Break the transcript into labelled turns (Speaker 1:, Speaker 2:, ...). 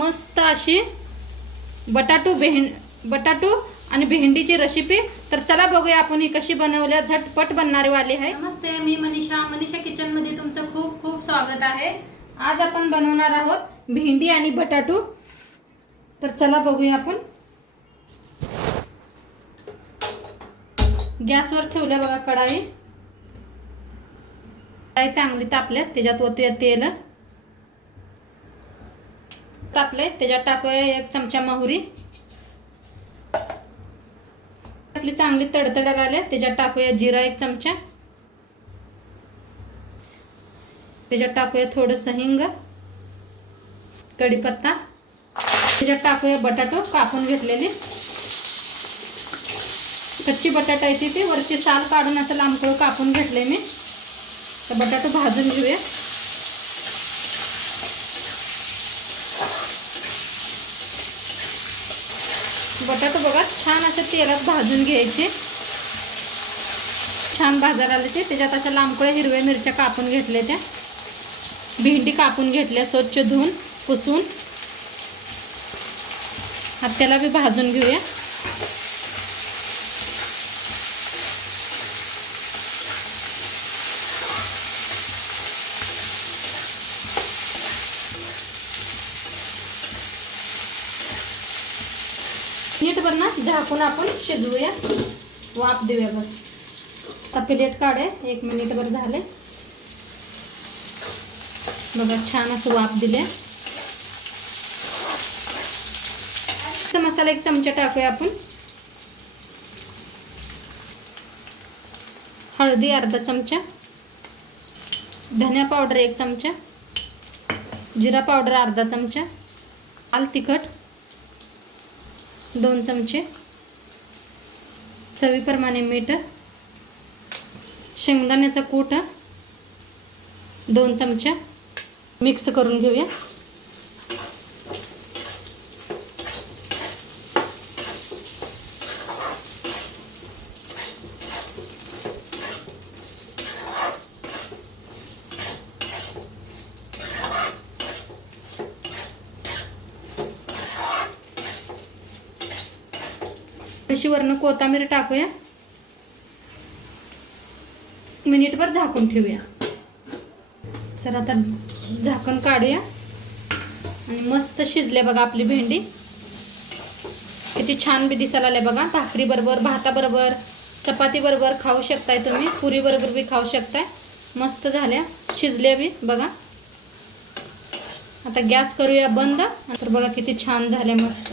Speaker 1: मस्त अशी बटाटू भें बटाटू आणि भेंडीची रेसिपी तर चला बघूया आपण ही कशी बनवल्या झटपट बनणारीवाली आहे. नमस्ते मी मनीषा. मनीषा किचनमध्ये तुमचं खूप खूप स्वागत आहे. आज आपण बनवणार आहोत भेंडी आणि बटाटू. तर चला बघूया आपण. गॅसवर ठेवल्या बघा कढाई. चांगली तापल्यात त्याच्यात ओतूया तेल. तापले त्याच्यात टाकूया एक चमचा मोहरी. आपली चांगली तडतडायला आल्या त्याच्यात टाकूया जिरा एक चमचा. त्याच्यात टाकूया थोडंसं हिंग. कढीपत्ता. त्याच्यात टाकूया बटाटो कापून घेतलेले. कच्ची बटाटा येते ती वरची साल काढून असं लांबकळं कापून घेतले मी. तर बटाटो भाजून घेऊया. बटाटो बघा छान अशा तेलात भाजून घ्यायचे. छान भाजायला आले ते. त्याच्यात अशा लांबकळ्या हिरव्या मिरच्या कापून घेतल्या त्या. भेंडी कापून घेतल्या स्वच्छ धुवून पुसून. आता त्याला बी भाजून घेऊया. नीटभर ना झाकून आपण शिजवूया. वाफ देऊया बस. आता प्लेट काढूया एक मिनिटभर झाले. बघा छान असं वाफ दिले मसाला एक चमचा टाकूया आपण. हळदी अर्धा चमचा. धन्या पावडर एक चमचा. जिरा पावडर अर्धा चमचा. लाल तिखट. दोन चमचे. चवीप्रमाणे मीठ. शेंगदाण्याचा कूट. दोन चमचा. मिक्स करून घेऊया. थोडीशी वरनं कोथांबीर टाकूया. मिनिटभर झाकून ठेवूया. सर आता झाकण काढूया. आणि मस्त शिजले बघा आपली भेंडी. किती छान बी दिसायला आले बघा. भाकरी बरोबर भाताबरोबर चपाती बरोबर खाऊ शकताय तुम्ही. पुरी बरोबर बी खाऊ शकताय. मस्त झाल्या. शिजल्या बी बघा. आता गॅस करूया बंद. तर बघा किती छान झाल्या मस्त.